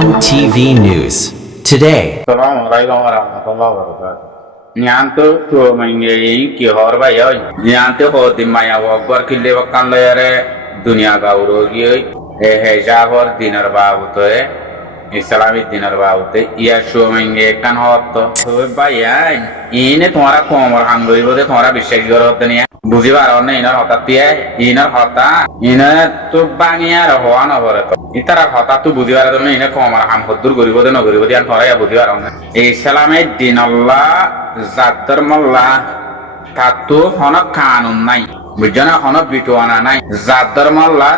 Iran TV News. Today, Assalamualaikum warahmatullahi wabarakatuh. Nyanto tuh mengenai kihor bayar. Nyanto hoti maya wakbar kille wakan layare dunia gaurogi. Hejabor dinar babu tuh. Islamic dinar babu tuh. Iya show mengenai kan hot tuh bayar. Ini तुम्हारा कोमर Hungary बोले तुम्हारा विषय गौरव दुनिया बुझी बार और नहीं inner होता तिये inner होता इनर तो बांगिया रहो आना बोले तो इतना होता तू बुझी बार तो नहीं इनर कोमर हम खुद दूर गरीबों दे न गरीबों दियान थोड़ा या बुझी बार होने इस्लाम में दिन अल्लाह ज़ातर मल्ला तातु होना कानून नहीं बुझना होना बिटवाना नहीं ज़ातर मल्ला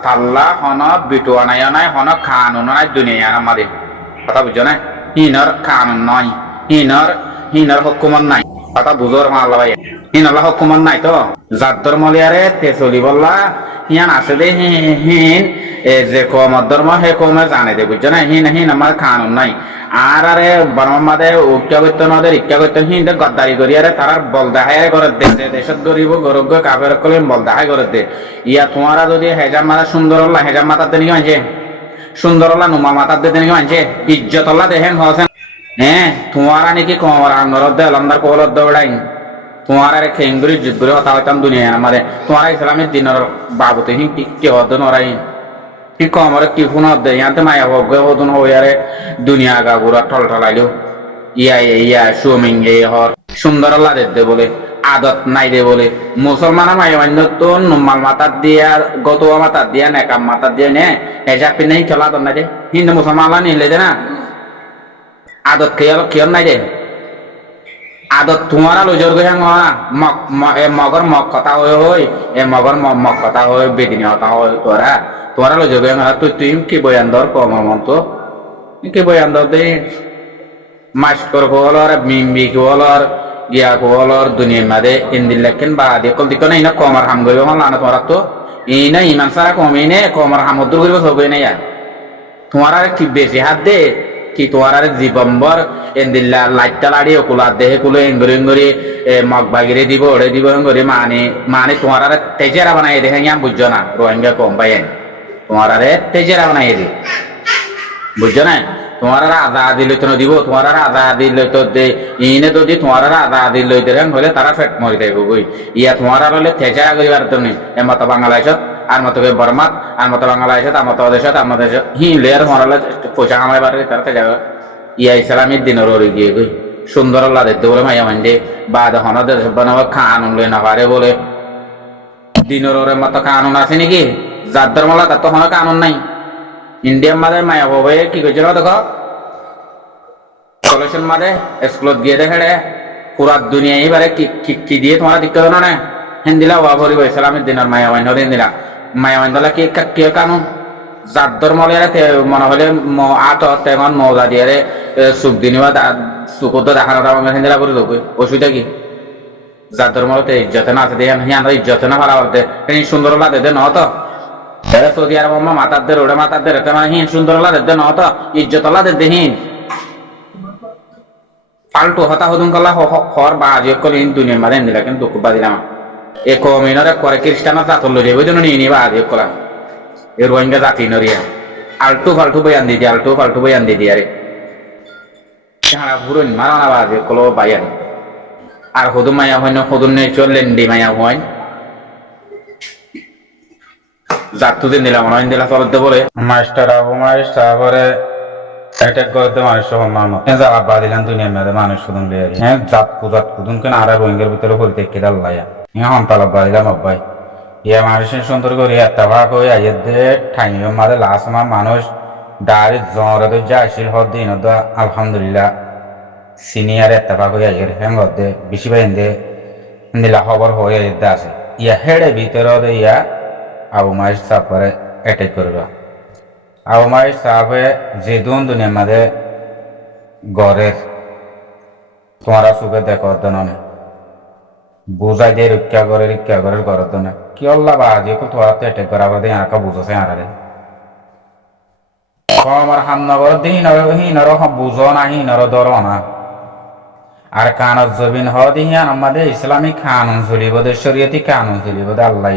ताल्ला होना बिटवाना या नहीं होना कानून नहीं दुनिया ना मरे पता बुझना इनर कानून नहीं হিনার হুকুমত নাই কথা বুঝোর মাল ভাই হিনাল্লাহ হুকুমত নাই তো জাদ্দর মলিয়ারে তে চলি বললা হিয়ান আছে দে হিন যে কমত ধর্ম হে কমে জানে দে বুঝছো না হিন আমার কানুন নাই আর আরে বর্মাদে উক্কা করতে নদের ইক্কা করতে হিন গদ্দারি করি আরে তার বল দেখায় করে দে দেশত গরিব গরব কাফের কলে বল দেখায় করে দে ইয়া তোমারা যদি হেজাম মাতা সুন্দর আল্লাহ হেজাম মাতা দেনি মানছে সুন্দর আল্লাহ নুমা মাতা দেনি মানছে ইজ্জত আল্লাহ দেখেন হসেন तुम्हारा नहीं कि कौमर अंगरों दे लंदर कोल दौड़ाई तुम्हारा रे खेंगुरी जिगुरी होता है तम दुनिया हमारे तुम्हारा इस्लामी दिन और बाबू तो ही कि हो दोनों रही कि कौमर की फुन दे यहाँ तो माया हो गए हो दोनों हो यारे दुनिया का पूरा ठल ठलाइलो या शोमिंगे और सुंदर अल्लाह दे बोले आदत नहीं दे बोले मुसलमान माया वंदो तो नुमाल माता दिया गोतुआ माता दिया नेकाम माता दिया ने ऐसा भी नहीं चला तो ना दे हिंद मुसलमान नहीं ले देना आदत किया नहीं दे आदत तुम्हारा लो जोर गया मगर मग कथा हो ए मगर मग कथा हो बेदिनी होता हो तुम्हारा लो जोर गया तो तुम की बयान दर को मन तो की बयान दर दे मास्टर को और मिम्बी को और गिया को और दुनिया में दे इन दिल लेकिन बाद ये कल दिक्कत नहीं ना कॉमर हम गए हो लाना तुम्हारा तो इन्हें ईमान सारा कॉमिने कॉमर हम उधर गए हो गए नहीं यार तुम्हारा की बेची हाथ दे कि तुम्हारा जीवम्बर इन दिल्ला लाइट लाड़ी कुला देह कुले इंगरी मग बागिरे दिबो ओड़े दिबो इंगरी माने तुम्हारा तेजेरा बनाए दे यहाँ बुझो ना रोहिंग्या कौम भाई तुम्हारा तेजेरा बनाए दे बुझो ना तुम्हारा आजादी लेते न दिबो तुम्हारा आजादी लेते दे इन्हें तो दी तुम्हारा आजादी लेते रंग होले तारा फेट मरी दे कोई या तुम्हारा लोले तेजेरा कोई बार तो नहीं ये मत बांग्लादेश আর মতো বর্মাত আর মতো বাংলাদেশত আর মতো দেশত আর মতো হি লেয়ার হরালে পয়সা কামাই বারে তারতে যাবে ইয়া ইসলামের দিনের ওরে গিয়ে গই সুন্দর আল্লাহ দেখতে বলে মাইয়া মানদে বাদ হনদের বানাবে কানুন লই না পারে বলে দিনের ওরে মতো কানুন আছে নাকি জাদ্দার মালা তার তো হন কানুন নাই ইন্ডিয়ান মাদে মায়া বাবা কি কইছিল দেখো সলিউশন মাদে স্কুলত গিয়ে দেখে পুরা দুনিয়া এবারে কি দিয়ে তোমার দিক্কত না হিন্দিলা ওয়া ভরিব ইসলামের দিনের মায়া মাইন হিন্দিলা মায়ামাইন্দলা কি কানুন জাদ্দর মলেরে মনে হলে আট তেমন মৌজা দিয়ে সুখ দিনিবা সুখত দেখানো আমার হিন্দিলা করে দেবো অসুবিধা কি জাদ্দর মলতে ইজ্জতে না আছে দিয়ে আমরা ইজ্জতে না ভাড়া করতে সুন্দর লাগে দে ন তো সৌদি আরব মাতার দের ওটা মাতার দের হিন সুন্দর লাগে দে ন তো ইজ্জত লাগে দে হিন ফালতু হতা হদুন কলা হর বাজি কল হিন দুনিয়া মারে হিন্দিলা কিন্তু দুঃখ বাদিলাম এ কমিনরে করে খ্রিস্টানা জাতল লই ওই জন্য নিয়ে নিবা আদি কলা এ রোহিঙ্গা জাতি নরিয়া আলটু ফালতু বয়ান দিদি আরে ছাড়া পুরো মারানা বাদে কলো বায়ান আর হদু মায়া হয় না হদুন নেই চললেন দি মায়া হয় জাতু দিন দিলাম মনে দিলা চলতে বলে মাস্টার আবু সাগরে অ্যাটাক করতে মানুষ সম্মান যারা বাদিলান দুনিয়ার মধ্যে মানুষ শুধু হ্যাঁ জাত কুদুন কেন আর রোহিঙ্গার ভিতরে হইতে কে দাল্লায়া यहाँ तलब बारिला मब्बाई ये मानुषन सुंदर को रिया तवा को या ये ठाइयो मादे लास्ट मा मानुष डारी जोर दो जाशिल हो दिन दो अल्हम्दुलिल्लाह सीनियर तवा को या ये हम होते बिशी बंदे निला खबर हो या दास या हेडे भीतर दे या अबू माइश साहब पर अटैक करवा अबू माइश साहब जेदुन दुनिया मादे गौरे तुम्हारा सुबह देखो दोनों বুঝাই দিয়ে রক্ষা করে করো তো না কি আল্লাহ বাজি কো তোরা তো এটা করা বাদে আর কা বুঝছে আরে আমার হান্নগর দিন আর বুঝো না হিনর ধরো না আর কানত জবিন হদিয়ান আমাদের ইসলামিক কানুন চলিব দে শরীয়তি কানুন চলিব দে আল্লাহ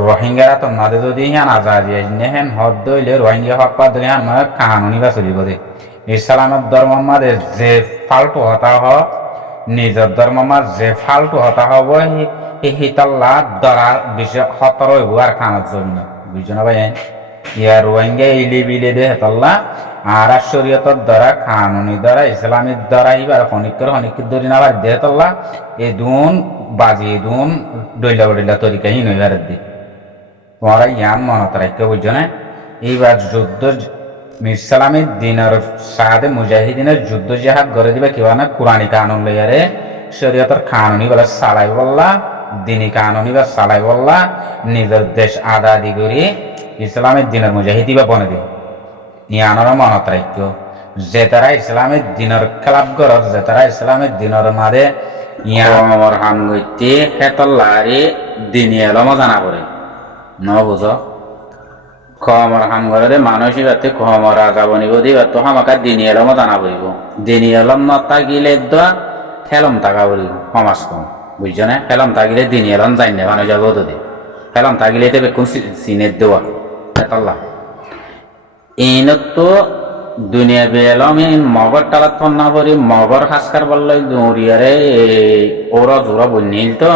রোহিঙ্গারা তো মাঝে যদি হ্যাঁ আজাদি হেন হদ দইলে রোহিঙ্গা হক পা দিলে হ্যাঁ মানে কাহানুনি বা চলিব দে ইসলামের ধর্ম মাঝে যে ফাল্টু হতা হ নিজের ধর্ম মাঝ যে ফাল্টু হতা হব হিতাল্লা দরা বিষয় হতর হইব আর খানার জন্য বুঝছো না ভাই ইয়া রোহিঙ্গা ইলি বিলে দে হেতাল্লা আর শরীয়তর দ্বারা কানুনি দ্বারা ইসলামের দ্বারা এবার হনিকের ধরি না ভাই দেহতল্লা এ দুন বাজি দুন ডইলা তরিকা হিন হইবার দি তোমরা ইয়ান মনত রাখতে বুঝছো না এইবার যুদ্ধ ইসলামের দিনের সাদে মুজাহিদিনের যুদ্ধ জাহাদ গড়ে দিবা কিবা না কোরআনী কানুন লইয়ারে শরীয়তর কানুনি বলে সালাই বললা দিনী কানুনি বা সালাই বললা নিজের দেশ আদাদি করি ইসলামের দিনের মুজাহিদি বা বনে দিই ইয়ানোর মনত রাখত যে তারা ইসলামের দিনের খেলাপ গরজ যে তারা ইসলামের দিনের মাঝে ইয়ামর হান গইতে হেতল্লারে দিনী এলম জানা পড়ে ন বুঝো কমর হাম গরে মানসিক বাতে কমর রাজা বনিব দিবা তো হামাকা দিনী এলম জানা পড়িব দিনী এলম নতাগিলে দা খেলম থাকা পড়িব সমাজ কম বুঝছো না খেলম থাকিলে দিনী এলম যাই না মানুষ যাব তো খেলম থাকিলে তো বেকুন সিনের দেওয়া হেতল্লা ইনতো দুনিয়া বেলম মগর টালাত না পরি মগর খাসকার বললে দৌড়িয়ারে ওরা জোরা বন্যিল তো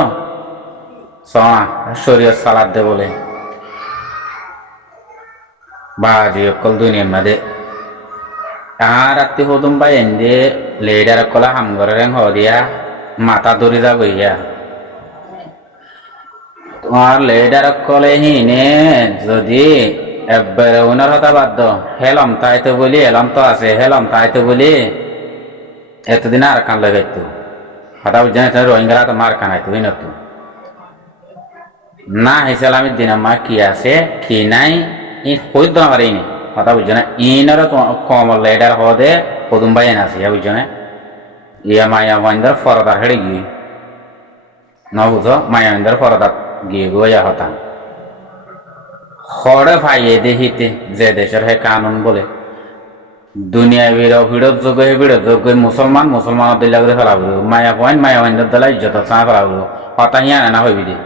সনা শরীর সালাদ দে বলে বাজি অকল দুনিয়ার মাঝে আর রাত্রি হদুম পাই এনে লেডার কলা হামগর রেং হদিয়া মাথা ধরি যা বইয়া তোমার লেডার কলে হিনে যদি একবারে ওনার হতা বাধ্য হেলম তাই তো বলি হেলম তো আছে হেলম তাই তো বলি এতদিন আর কান লাগাইতো হঠাৎ বুঝে রোহিঙ্গারা তো মার কানাইতো না তো না হিসাল আমি দিন মা কি আছে কি নাই ই কই তো আমার ইনি হঠাৎ বুঝছো না ইনারও তো কমল লেডার হদে কদুম বাই এনে আছে বুঝছো না ইয়া মায়াবন্দর ফরদার হেড়ে গিয়ে ন বুঝো মায়াবন্দর ফরদার গিয়ে গোয়া হতা খড়ে ভাইয়ে দেখিতে যে দেশের হে কানুন বলে দুনিয়া ভিড় যোগ্য হে ভিড় যোগ্য মুসলমান দিলা করে ফেলাব মায়া পয়েন্ট দিলা ইজ্জত চা ফেলাব হতা হিয়া না হইবি দে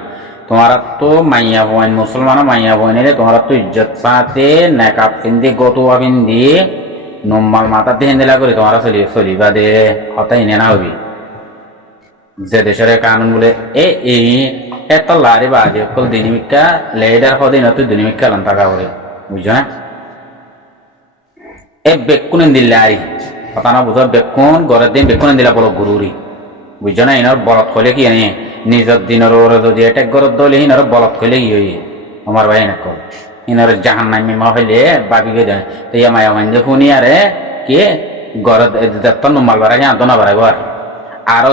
তোমার তো মাইয়া পয়েন্ট মুসলমান মাইয়া পয়েন্ট তোমার তো ইজ্জত চাতে নেকাপ পিন্ধি গতুয়া পিন্ধি নম্মাল মাথাতে হেন্দিলা করে তোমার চলিবা দে হতা ইনে না হবি যে দেশের কানুন বলে এই এত লারি বাজে অকল দিনিমিকা লেডার হদিন তুই দিনিমিকা লান টাকা করে বুঝছো না এ বেকুন দিল্লা আরি কথা না বুঝো বেকুন ঘরের দিন বেকুন দিলা বলো গুরুরি বুঝছো না ইনার বলত কইলে কি জানি নিজের দিনের ওর যদি এটা গরত দলে ইনার বলত কইলে কি হই আমার ভাই না কল ইনার জাহান নামি মা হইলে বাবি গে দেয় তো ইয়া মায়া মাইন্দ শুনি আরে কে গরত দত্ত নমাল বাড়া হ্যাঁ দনা বাড়াইব আর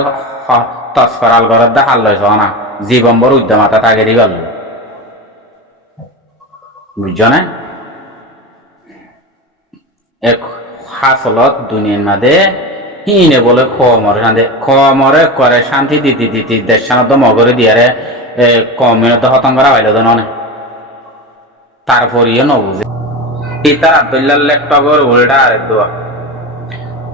তসফরাল গরত দা হাল লইছ না জীবম্বর উদ্যমাতা তাকে দি গেল বুঝছো না এক হাসলত দুনিয়ার মাঝে হিনে বলে খমরে করে শান্তি দিতে দেশ সানত মগরে দিয়ারে কমিনত হতঙ্গরা হইল তো ননে তারপরিও নবুঝে পিতার আব্দুল্লাহ লেখটগর উল্টা আরে দোয়া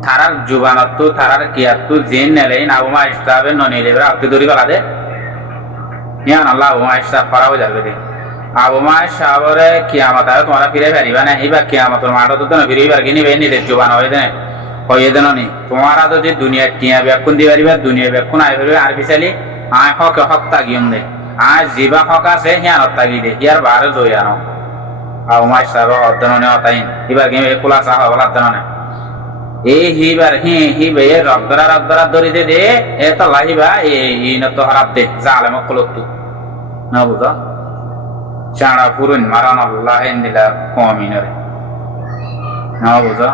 থারার জুবানত্তু থারার কিয়াত্তু জিন নেলেই নাবুমা ইস্তাবে ননিলেবে আপনি দূরি গলা দে ইয়ান আল্লাহ আবু মাইশা ফরাও যাবে দে আবু মাইশা বরে কিয়ামত আর তোমরা ফিরে পারিবা না এইবা কিয়ামতের মাঠে তো না ফিরে পারগিনি বেনি দে জবান হয়ে দেন নি তোমরা যদি দুনিয়া টিয়া ব্যাকুন দি পারিবা দুনিয়া ব্যাকুন আই পারিবা আর বিশালি আয় হক তাগিয়ম দে আয় জিবা হক আছে হিয়ানত তাগি দে ইয়ার বারে জই আনো আবু মাইশা অর্ধননে অতাইন এবার গেম একুলা সাহ বলা অর্ধননে এই হিবার বে রগদরা ধরি দে এত লাহিবা এই ন তো হারাপ দে জালেম কলতু না বুঝো চাড়া পুরুন মারান আল্লাহ দিলা কমিনরে না বুঝো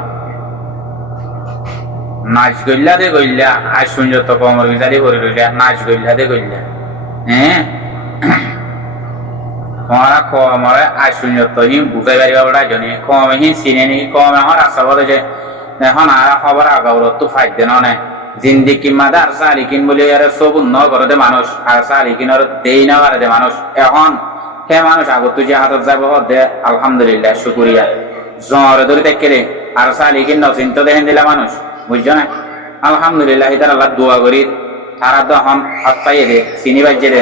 নাচ গইলা দে গইলা আজ শুনছ তো কমর বিচারি করে রইলা নাচ গইলা দে গইলা হ্যাঁ তোমারা কমরে আজ শুনছ তো হি বুঝাই পারিবা বড়া জনি কমে হি চিনে নি কমে আমার আশা বলে যে এখন আর খবর আগাউরত তো ফাইদে ননে জিন্দিগি মাদে আর সালিকিন বলে আর সব ন করে দে মানুষ আর সালিকিনের দেই না পারে দে মানুষ এখন হে মানুষ আগত তুই যে হাতত যাব দে আলহামদুলিল্লাহ শুকরিয়া জ্বরে ধরে দেখে আর সালিকিন নচিন্ত দেখেন দিলা মানুষ বুঝছো না আলহামদুলিল্লাহ ইতার আল্লাহ দোয়া করি তারা তো এখন হাত পাইয়ে দে চিনি বাজে দে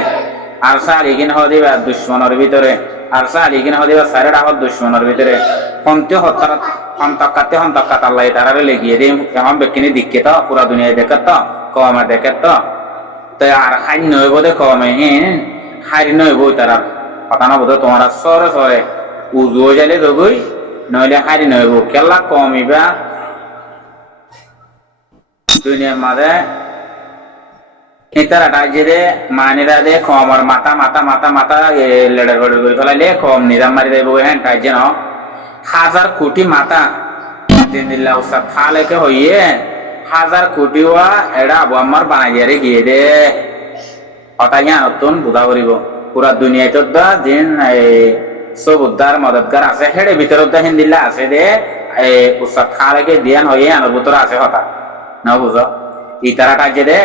আর সালিকিন হদিবা দুশ্মনের ভিতরে আর সালিকিন হদিবা সাইড আহত দুশ্মনের ভিতরে হন্তে হত্যার হন্তকাতে আল্লাহ তারারে লেগিয়ে দিই এখন ব্যক্তিনি দিকে তো পুরা দুনিয়ায় দেখে তো কমে দেখে তো তাই আর হাই নইব দে কমে হারি নইব তারা কথা না বোধ তোমার সরে সরে উজু যাইলে দগই নইলে হারি নইব কেলা কমিবা দুনিয়ার মাঝে ইতারাটা যে মানিরা দে কমর মাথা লেডার বড় করে ফেলাইলে কম নিজাম মারি দেব হ্যাঁ তাই যেন 1000 কোটি মাথা দিন দিল্লা উস্তাদ খালেকে হইয়ে 1000 কোটি ওয়া এডা আবু আমার বানাইয়ারে গিয়ে দে অতাইয়া নতুন বুঝা করিব পুরা দুনিয়ায় তো দা দিন সব উদ্ধার মদতগার আছে হেডে ভিতরত হিন্দিল্লা আছে দে উস্তাদ খালেকে দিয়ান হইয়ে আনার ভিতর আছে হতা না বুঝো ই তারাটা যে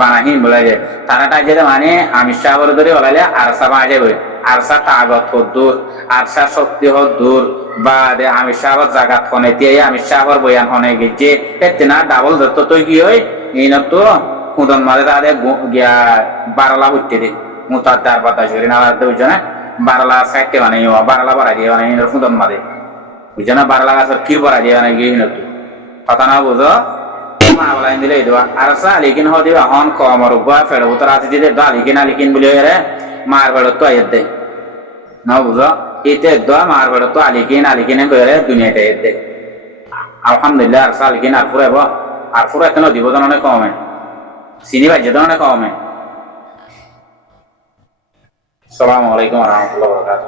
বানাহিন বলে যে তারাটা যে মানে আমি সাগর ধরে বলাইলে আরসা বাজে বই আরসা তাগত দূর আরসা শক্তি হোক দূর বা আমি সাগর জাগাত হনে দিয়ে আমি সাগর বয়ান হনে গেছে এতে না ডাবল ধরতো তুই কি হই এই না তো খুদন মাঝে তাদের গিয়া বারলা হইতে দে মুতার তার পাতা করি না বুঝছো না বারলা সাইতে মানে বারলা বাড়া দিয়ে মানে খুদন মাঝে বুঝছো না বারলা গাছের কির বাড়া দিয়ে মানে গিয়ে নতুন কথা না বুঝো মাওলাইন দিলে দিবা আর সালিকিন হদিবা হন কমর গয়া ফেড় উতর আছে দিলে আলিকিন বলে রে মার বেড় তো আইতে না বুঝো এতে দোয়া মার বেড় তো আলিকিন কইরে দুনিয়াতে আইতে আলহামদুলিল্লাহ আর সালিকিন আর ফুরাইতে না দিব অনেক কমে চিনি বাজে অনেক কমে আসসালামু আলাইকুম ওয়া রাহমাতুল্লাহি ওয়া বারাকাতুহু